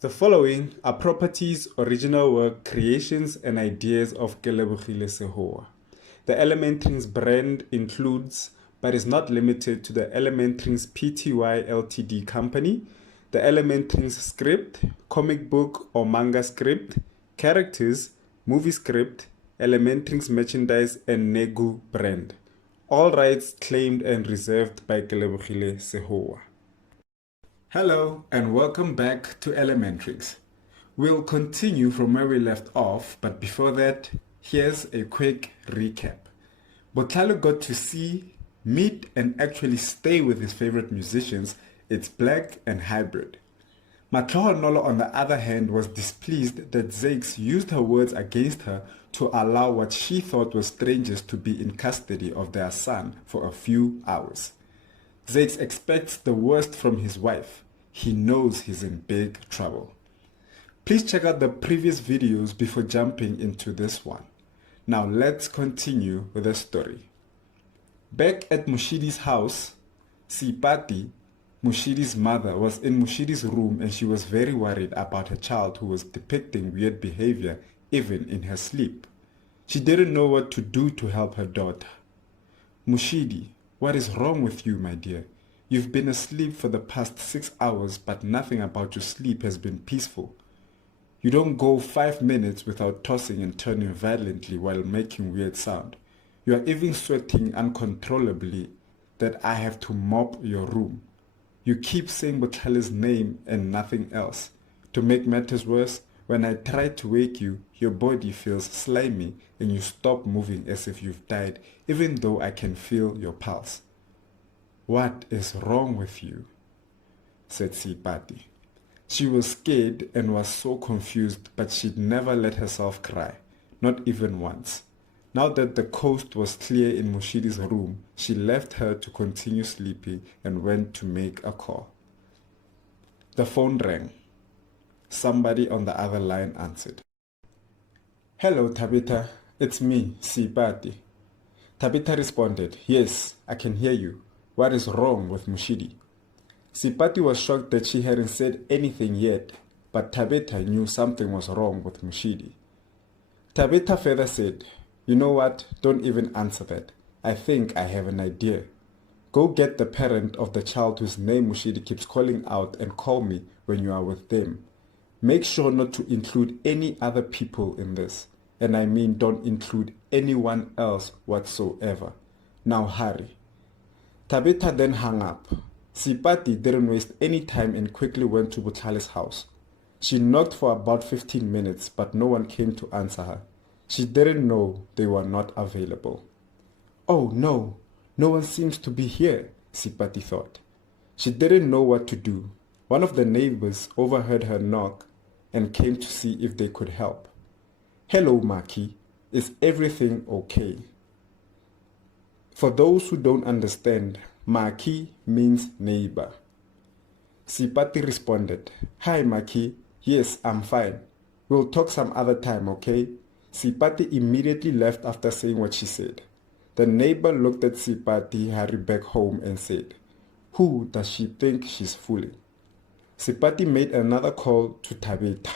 The following are properties, original work, creations, and ideas of Kelebogile Sehoa. The ElementRings brand includes, but is not limited to, the ElementRings Pty Ltd company, the ElementRings script, comic book or manga script, characters, movie script, ElementRings merchandise, and Negu brand. All rights claimed and reserved by Kelebogile Sehoa. Hello and welcome back to ElementRings. We'll continue from where we left off, but before that, here's a quick recap. Botlalo got to see, meet, and actually stay with his favorite musicians. It's Black and Hybrid. Matloho on the other hand, was displeased that Zakes used her words against her to allow what she thought were strangers to be in custody of their son for a few hours. Zakes expects the worst from his wife. He knows he's in big trouble. Please check out the previous videos before jumping into this one. Now let's continue with the story. Back at Moshidi's house, Sipati, Moshidi's mother, was in Moshidi's room and she was very worried about her child who was depicting weird behavior even in her sleep. She didn't know what to do to help her daughter. Moshidi, what is wrong with you, my dear? You've been asleep for the past 6 hours, but nothing about your sleep has been peaceful. You don't go 5 minutes without tossing and turning violently while making weird sound. You are even sweating uncontrollably that I have to mop your room. You keep saying Botlale's name and nothing else. To make matters worse, when I try to wake you, your body feels slimy and you stop moving as if you've died, even though I can feel your pulse. What is wrong with you? Said Sipati. She was scared and was so confused, but she'd never let herself cry, not even once. Now that the coast was clear in Moshidi's room, she left her to continue sleeping and went to make a call. The phone rang. Somebody on the other line answered. Hello, Tabitha. It's me, Sipati. Tabitha responded, Yes, I can hear you. What is wrong with Moshidi? Sipati was shocked that she hadn't said anything yet, but Tabitha knew something was wrong with Moshidi. Tabitha further said, You know what? Don't even answer that. I think I have an idea. Go get the parent of the child whose name Moshidi keeps calling out and call me when you are with them. Make sure not to include any other people in this. And I mean don't include anyone else whatsoever. Now hurry. Tabitha then hung up. Sipati didn't waste any time and quickly went to Botlale's house. She knocked for about 15 minutes, but no one came to answer her. She didn't know they were not available. Oh no, no one seems to be here, Sipati thought. She didn't know what to do. One of the neighbors overheard her knock and came to see if they could help. Hello, Maki. Is everything okay? For those who don't understand, Maki means neighbor. Sipati responded, Hi, Maki. Yes, I'm fine. We'll talk some other time, okay? Sipati immediately left after saying what she said. The neighbor looked at Sipati, hurried back home and said, Who does she think she's fooling? Sipati made another call to Tabitha.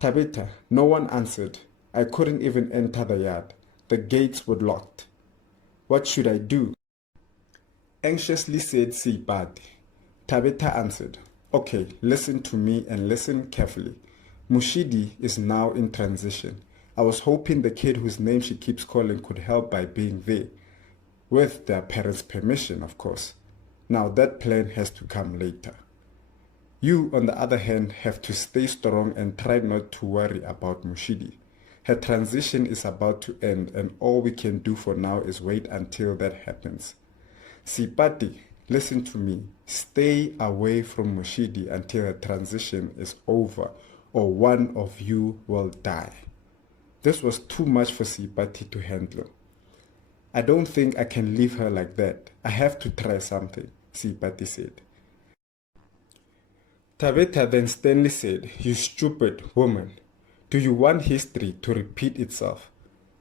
Tabitha, no one answered. I couldn't even enter the yard. The gates were locked. What should I do? Anxiously said Sipati. Tabitha answered, Okay, listen to me and listen carefully. Moshidi is now in transition. I was hoping the kid whose name she keeps calling could help by being there. With their parents' permission, of course. Now that plan has to come later. You, on the other hand, have to stay strong and try not to worry about Moshidi. Her transition is about to end and all we can do for now is wait until that happens. Sipati, listen to me. Stay away from Moshidi until her transition is over or one of you will die. This was too much for Sipati to handle. I don't think I can leave her like that. I have to try something, Sipati said. Tabitha then sternly said, You stupid woman. Do you want history to repeat itself?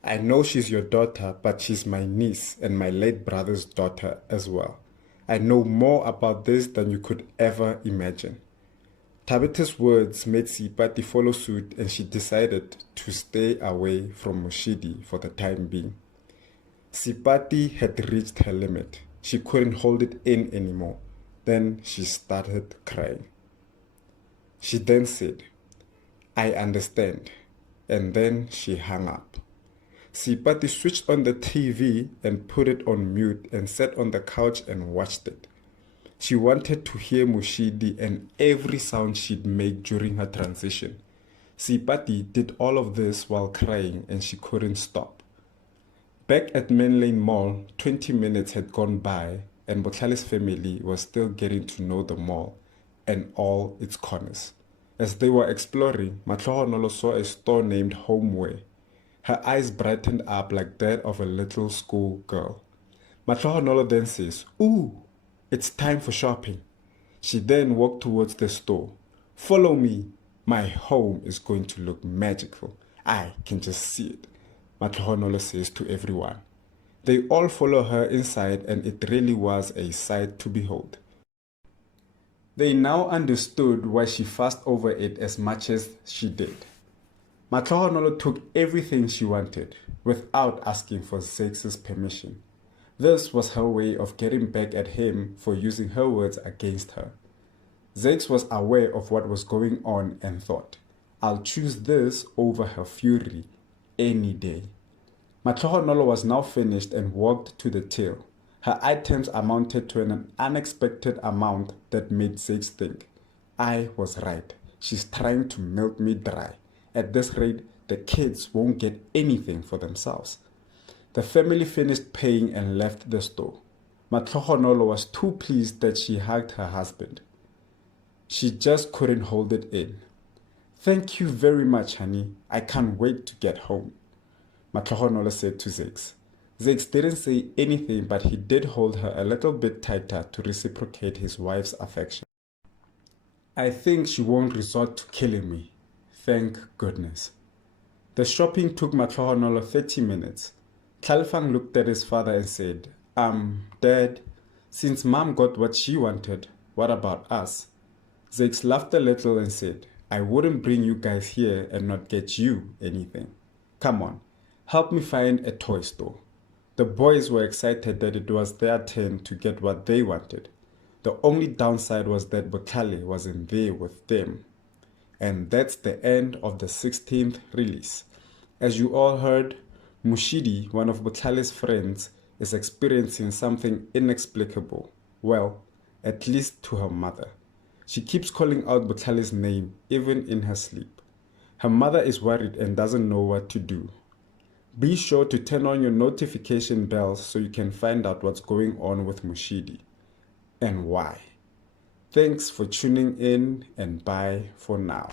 I know she's your daughter, but she's my niece and my late brother's daughter as well. I know more about this than you could ever imagine. Tabitha's words made Sipati follow suit and she decided to stay away from Moshidi for the time being. Sipati had reached her limit. She couldn't hold it in anymore. Then she started crying. She then said, "I understand." And then she hung up. Sipati switched on the TV and put it on mute and sat on the couch and watched it. She wanted to hear Moshidi and every sound she'd make during her transition. Sipati did all of this while crying and she couldn't stop. Back at Main Lane Mall, 20 minutes had gone by and Botlale's family was still getting to know the mall and all its corners. As they were exploring, Matlohonolo saw a store named Homeware. Her eyes brightened up like that of a little school girl. Matlohonolo then says, "Ooh, it's time for shopping." She then walked towards the store. "Follow me. My home is going to look magical. I can just see it," Matlohonolo says to everyone. They all follow her inside and it really was a sight to behold. They now understood why she fussed over it as much as she did. Matlohonolo took everything she wanted without asking for Zakes' permission. This was her way of getting back at him for using her words against her. Zakes was aware of what was going on and thought, "I'll choose this over her fury any day." Matlohonolo was now finished and walked to the till. Her items amounted to an unexpected amount that made Zakes think, "I was right. She's trying to milk me dry. At this rate, the kids won't get anything for themselves." The family finished paying and left the store. Matlohonolo was too pleased that she hugged her husband. She just couldn't hold it in. "Thank you very much, honey. I can't wait to get home," Matlohonolo said to Zakes. Zakes didn't say anything, but he did hold her a little bit tighter to reciprocate his wife's affection. "I think she won't resort to killing me. Thank goodness." The shopping took Matlohonolo 30 minutes. Tlalefang looked at his father and said, Dad, since Mom got what she wanted, what about us?" Zakes laughed a little and said, "I wouldn't bring you guys here and not get you anything. Come on, help me find a toy store." The boys were excited that it was their turn to get what they wanted. The only downside was that Botlale wasn't there with them. And that's the end of the 16th release. As you all heard, Moshidi, one of Botlale's friends, is experiencing something inexplicable. Well, at least to her mother. She keeps calling out Botlale's name even in her sleep. Her mother is worried and doesn't know what to do. Be sure to turn on your notification bells so you can find out what's going on with Moshidi and why. Thanks for tuning in and bye for now.